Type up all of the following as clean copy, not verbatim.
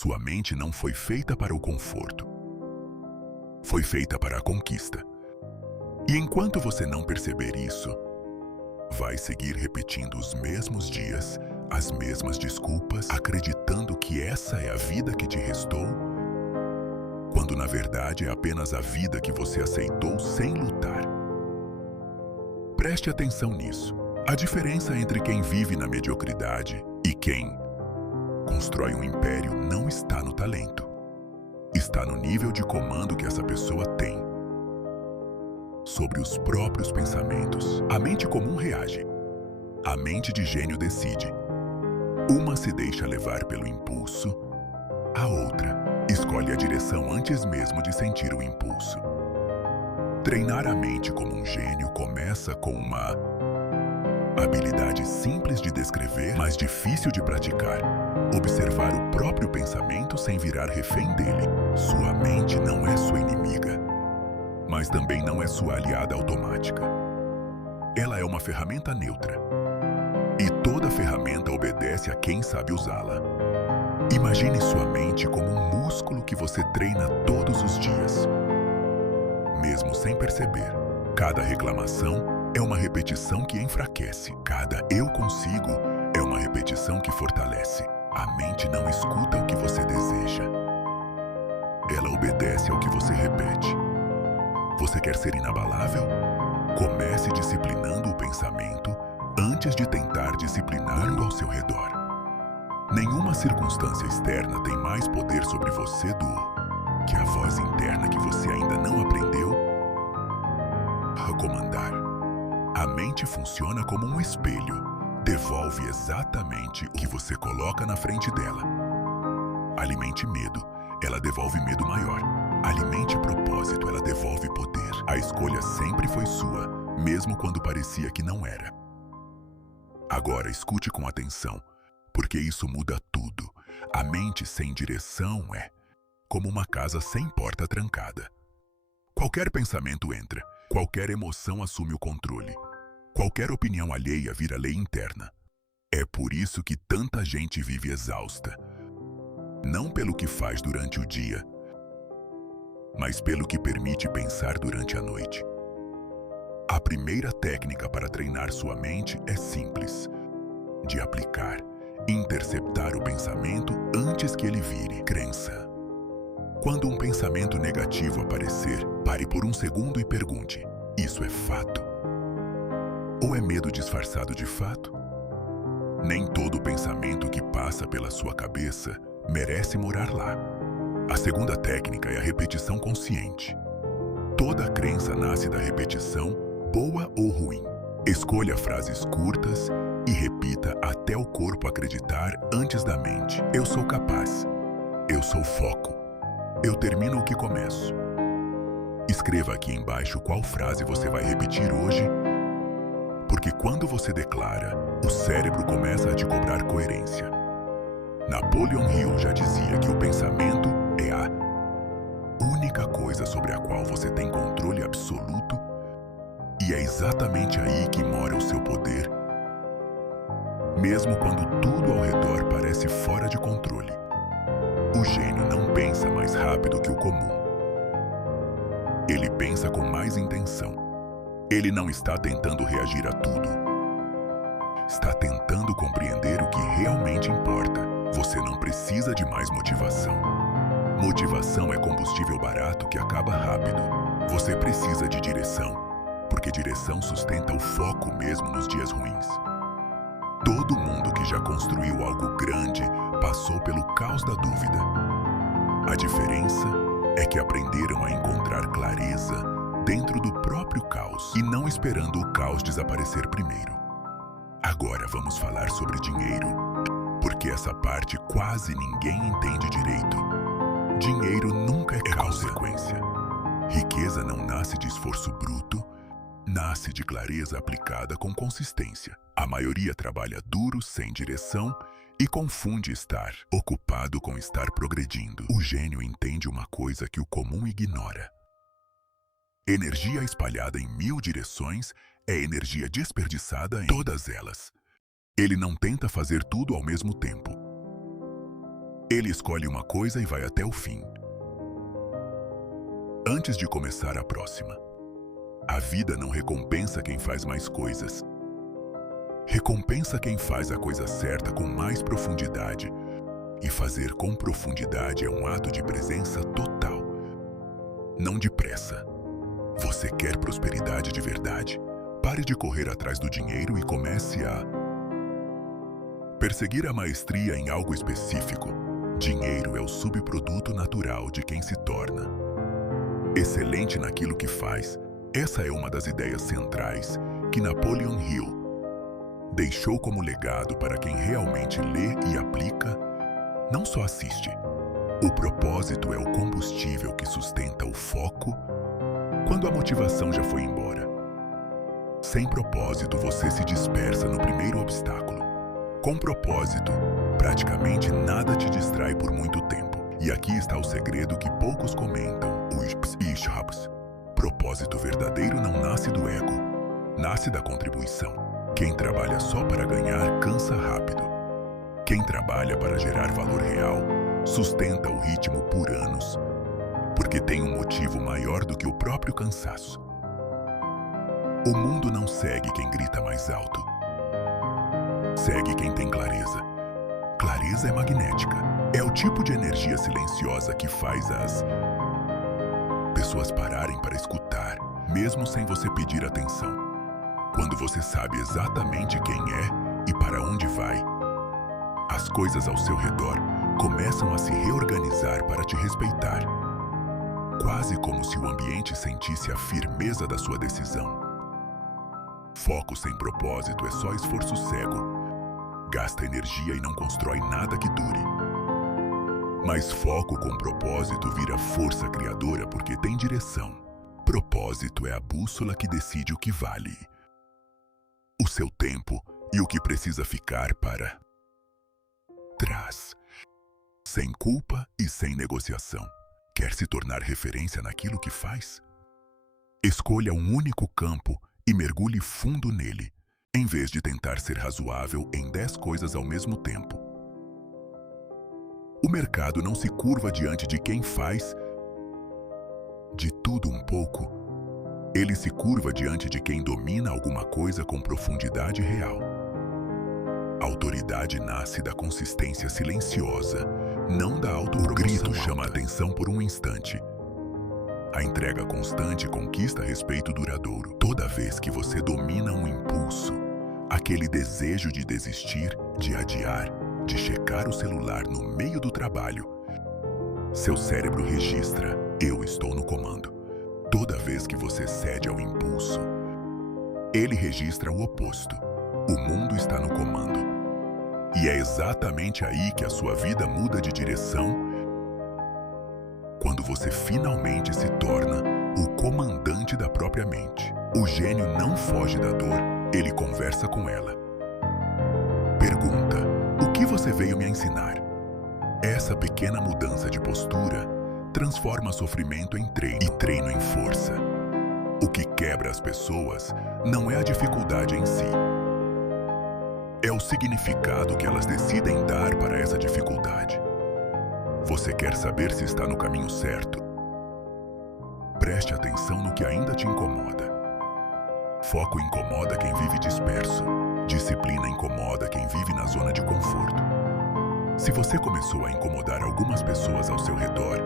Sua mente não foi feita para o conforto. Foi feita para a conquista. E enquanto você não perceber isso, vai seguir repetindo os mesmos dias, as mesmas desculpas, acreditando que essa é a vida que te restou, quando na verdade é apenas a vida que você aceitou sem lutar. Preste atenção nisso. A diferença entre quem vive na mediocridade e quem constrói um império não está no talento. Está no nível de comando que essa pessoa tem sobre os próprios pensamentos. A mente comum reage. A mente de gênio decide. Uma se deixa levar pelo impulso, a outra escolhe a direção antes mesmo de sentir o impulso. Treinar a mente como um gênio começa com uma habilidade simples de descrever, mas difícil de praticar. Observar o próprio pensamento sem virar refém dele. Sua mente não é sua inimiga, mas também não é sua aliada automática. Ela é uma ferramenta neutra. E toda ferramenta obedece a quem sabe usá-la. Imagine sua mente como um músculo que você treina todos os dias. Mesmo sem perceber, cada reclamação é uma repetição que enfraquece. Cada eu consigo é uma repetição que fortalece. A mente não escuta o que você deseja. Ela obedece ao que você repete. Você quer ser inabalável? Comece disciplinando o pensamento antes de tentar disciplinar o ao seu redor. Nenhuma circunstância externa tem mais poder sobre você que a voz interna que você ainda não aprendeu a comandar. A mente funciona como um espelho. Devolve exatamente o que você coloca na frente dela. Alimente medo, ela devolve medo maior. Alimente propósito, ela devolve poder. A escolha sempre foi sua, mesmo quando parecia que não era. Agora escute com atenção, porque isso muda tudo. A mente sem direção é como uma casa sem porta trancada. Qualquer pensamento entra, qualquer emoção assume o controle. Qualquer opinião alheia vira lei interna. É por isso que tanta gente vive exausta. Não pelo que faz durante o dia, mas pelo que permite pensar durante a noite. A primeira técnica para treinar sua mente é simples, de aplicar, interceptar o pensamento antes que ele vire crença. Quando um pensamento negativo aparecer, pare por um segundo e pergunte: isso é fato? Ou é medo disfarçado de fato? Nem todo pensamento que passa pela sua cabeça merece morar lá. A segunda técnica é a repetição consciente. Toda crença nasce da repetição, boa ou ruim. Escolha frases curtas e repita até o corpo acreditar antes da mente. Eu sou capaz. Eu sou foco. Eu termino o que começo. Escreva aqui embaixo qual frase você vai repetir hoje, porque quando você declara, o cérebro começa a te cobrar coerência. Napoleon Hill já dizia que o pensamento é a única coisa sobre a qual você tem controle absoluto, e é exatamente aí que mora o seu poder, mesmo quando tudo ao redor parece fora de controle. O gênio não pensa mais rápido que o comum. Ele pensa com mais intenção. Ele não está tentando reagir a tudo. Está tentando compreender o que realmente importa. Você não precisa de mais motivação. Motivação é combustível barato que acaba rápido. Você precisa de direção, porque direção sustenta o foco mesmo nos dias ruins. Todo mundo que já construiu algo grande passou pelo caos da dúvida. A diferença é que aprenderam a encontrar clareza dentro do próprio caos e não esperando o caos desaparecer primeiro. Agora vamos falar sobre dinheiro, porque essa parte quase ninguém entende direito. Dinheiro nunca é consequência. Riqueza não nasce de esforço bruto, nasce de clareza aplicada com consistência. A maioria trabalha duro, sem direção, e confunde estar ocupado com estar progredindo. O gênio entende uma coisa que o comum ignora. Energia espalhada em 1000 direções é energia desperdiçada em todas elas. Ele não tenta fazer tudo ao mesmo tempo. Ele escolhe uma coisa e vai até o fim, antes de começar a próxima. A vida não recompensa quem faz mais coisas. Recompensa quem faz a coisa certa com mais profundidade. E fazer com profundidade é um ato de presença total, não de pressa. Você quer prosperidade de verdade? Pare de correr atrás do dinheiro e comece a perseguir a maestria em algo específico. Dinheiro é o subproduto natural de quem se torna excelente naquilo que faz. Essa é uma das ideias centrais que Napoleon Hill deixou como legado para quem realmente lê e aplica, não só assiste. O propósito é o combustível que sustenta o foco quando a motivação já foi embora. Sem propósito, você se dispersa no primeiro obstáculo. Com propósito, praticamente nada te distrai por muito tempo. E aqui está o segredo que poucos comentam, o ISHAPS. Propósito verdadeiro não nasce do ego, nasce da contribuição. Quem trabalha só para ganhar, cansa rápido. Quem trabalha para gerar valor real, sustenta o ritmo por anos, porque tem um motivo maior do que o próprio cansaço. O mundo não segue quem grita mais alto. Segue quem tem clareza. Clareza é magnética. É o tipo de energia silenciosa que faz as pessoas pararem para escutar, mesmo sem você pedir atenção. Quando você sabe exatamente quem é e para onde vai, as coisas ao seu redor começam a se reorganizar para te respeitar. Quase como se o ambiente sentisse a firmeza da sua decisão. Foco sem propósito é só esforço cego. Gasta energia e não constrói nada que dure. Mas foco com propósito vira força criadora porque tem direção. Propósito é a bússola que decide o que vale, o seu tempo e o que precisa ficar para trás. Sem culpa e sem negociação. Quer se tornar referência naquilo que faz? Escolha um único campo e mergulhe fundo nele, em vez de tentar ser razoável em 10 coisas ao mesmo tempo. O mercado não se curva diante de quem faz de tudo um pouco. Ele se curva diante de quem domina alguma coisa com profundidade real. A autoridade nasce da consistência silenciosa, não da autopromoção. O grito chama a atenção por um instante. A entrega constante conquista respeito duradouro. Toda vez que você domina um impulso, aquele desejo de desistir, de adiar, de checar o celular no meio do trabalho, seu cérebro registra: eu estou no comando. Toda vez que você cede ao impulso, ele registra o oposto: o mundo está no comando. E é exatamente aí que a sua vida muda de direção, quando você finalmente se torna o comandante da própria mente. O gênio não foge da dor, ele conversa com ela. Pergunta: o que você veio me ensinar? Essa pequena mudança de postura transforma sofrimento em treino e treino em força. O que quebra as pessoas não é a dificuldade em si. É o significado que elas decidem dar para essa dificuldade. Você quer saber se está no caminho certo? Preste atenção no que ainda te incomoda. Foco incomoda quem vive disperso. Disciplina incomoda quem vive na zona de conforto. Se você começou a incomodar algumas pessoas ao seu redor,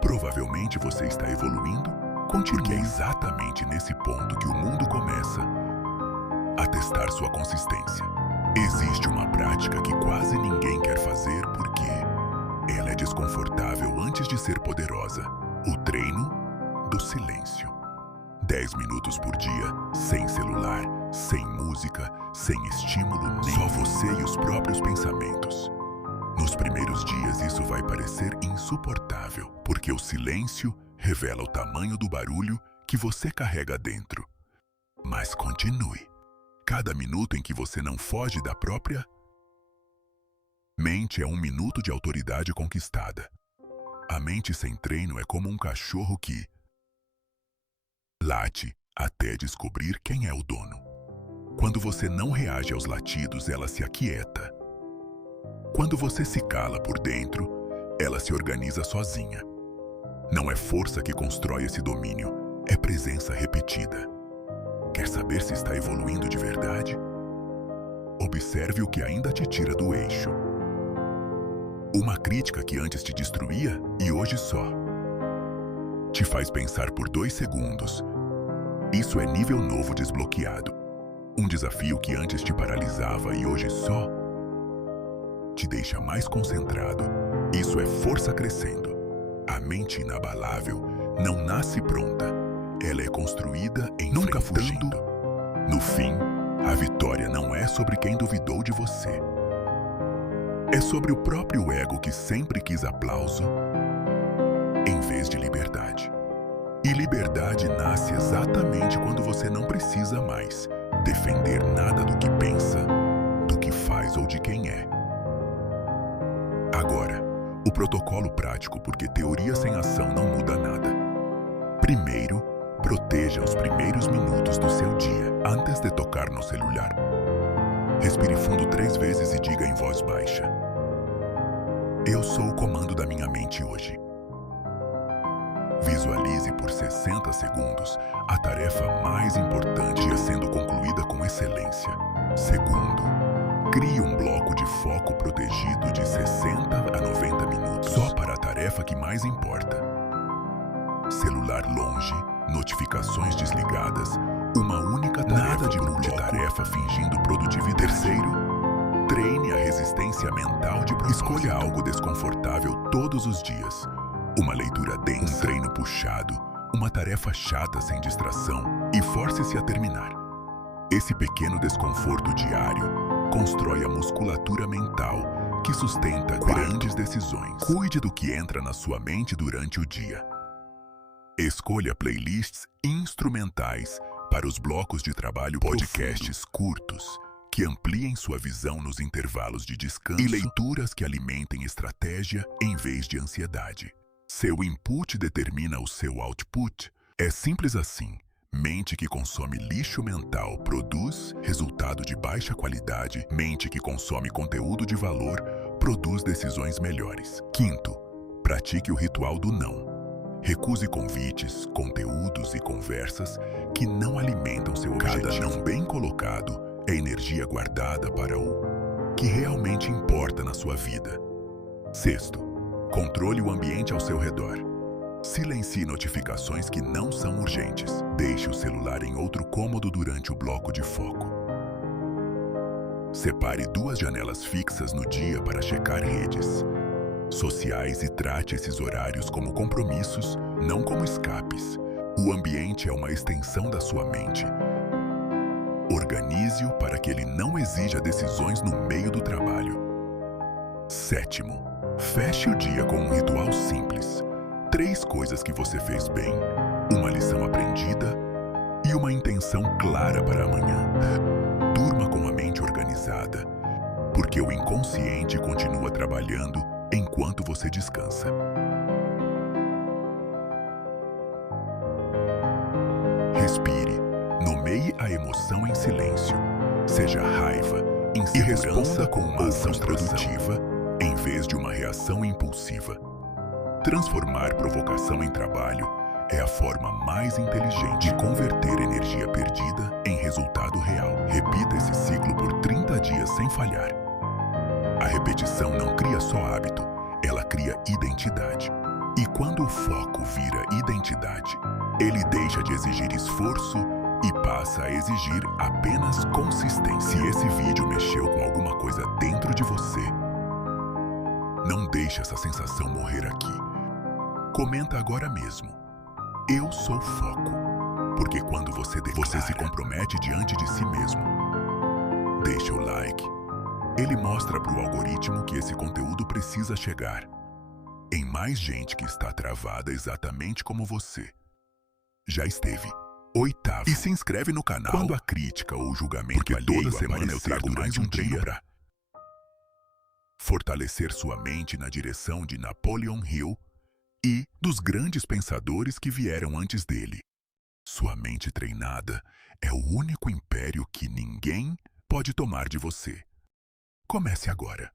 provavelmente você está evoluindo. Continue. Porque é exatamente nesse ponto que o mundo começa a testar sua consistência. Existe uma prática que quase ninguém quer fazer porque ela é desconfortável antes de ser poderosa. O treino do silêncio. 10 minutos por dia, sem celular, sem música, sem estímulo nenhum. Só você e os próprios pensamentos. Nos primeiros dias isso vai parecer insuportável, porque o silêncio revela o tamanho do barulho que você carrega dentro. Mas continue. Cada minuto em que você não foge da própria mente é um minuto de autoridade conquistada. A mente sem treino é como um cachorro que late até descobrir quem é o dono. Quando você não reage aos latidos, ela se aquieta. Quando você se cala por dentro, ela se organiza sozinha. Não é força que constrói esse domínio, é presença repetida. Quer saber se está evoluindo de verdade? Observe o que ainda te tira do eixo. Uma crítica que antes te destruía e hoje só te faz pensar por 2 segundos. Isso é nível novo desbloqueado. Um desafio que antes te paralisava e hoje só te deixa mais concentrado. Isso é força crescendo. A mente inabalável não nasce pronta. Ela é construída nunca fugindo. No fim, a vitória não é sobre quem duvidou de você. É sobre o próprio ego que sempre quis aplauso em vez de liberdade. E liberdade nasce exatamente quando você não precisa mais defender nada do que pensa, do que faz ou de quem é. Agora, o protocolo prático, porque teoria sem ação não muda nada. Primeiro, proteja os primeiros minutos do seu dia antes de tocar no celular. Respire fundo 3 vezes e diga em voz baixa: eu sou o comando da minha mente hoje. Visualize por 60 segundos a tarefa mais importante sendo concluída com excelência. Segundo, crie um bloco de foco protegido de 60 a 90 minutos só para a tarefa que mais importa. Celular longe, notificações desligadas, uma única tarefa. Nada de multitarefa fingindo produtividade. Terceiro, treine a resistência mental de propósito. Escolha algo desconfortável todos os dias. Uma leitura densa, um treino puxado, uma tarefa chata sem distração e force-se a terminar. Esse pequeno desconforto diário constrói a musculatura mental que sustenta grandes decisões. Cuide do que entra na sua mente durante o dia. Escolha playlists instrumentais para os blocos de trabalho, podcasts curtos que ampliem sua visão nos intervalos de descanso e leituras que alimentem estratégia em vez de ansiedade. Seu input determina o seu output. É simples assim. Mente que consome lixo mental produz resultado de baixa qualidade. Mente que consome conteúdo de valor produz decisões melhores. Quinto, pratique o ritual do não. Recuse convites, conteúdos e conversas que não alimentam seu objetivo. Cada não bem colocado é energia guardada para o que realmente importa na sua vida. Sexto, controle o ambiente ao seu redor. Silencie notificações que não são urgentes. Deixe o celular em outro cômodo durante o bloco de foco. Separe 2 janelas fixas no dia para checar redes sociais e trate esses horários como compromissos, não como escapes. O ambiente é uma extensão da sua mente. Organize-o para que ele não exija decisões no meio do trabalho. Sétimo, feche o dia com um ritual simples. 3 coisas que você fez bem, uma lição aprendida e uma intenção clara para amanhã. Durma com a mente organizada, porque o inconsciente continua trabalhando enquanto você descansa. Respire, nomeie a emoção em silêncio, seja raiva, insegurança, e responda com uma ação produtiva em vez de uma reação impulsiva. Transformar provocação em trabalho é a forma mais inteligente de converter energia perdida em resultado real. Repita esse ciclo por 30 dias sem falhar. A repetição não cria só hábito, ela cria identidade. E quando o foco vira identidade, ele deixa de exigir esforço e passa a exigir apenas consistência. Se esse vídeo mexeu com alguma coisa dentro de você, não deixe essa sensação morrer aqui. Comenta agora mesmo: eu sou foco. Porque quando você se compromete diante de si mesmo. Deixa o like. Ele mostra para o algoritmo que esse conteúdo precisa chegar em mais gente que está travada exatamente como você já esteve. Oitavo, e se inscreve no canal quando a crítica ou o julgamento porque toda semana eu trago mais um dia para fortalecer sua mente na direção de Napoleon Hill e dos grandes pensadores que vieram antes dele. Sua mente treinada é o único império que ninguém pode tomar de você. Comece agora.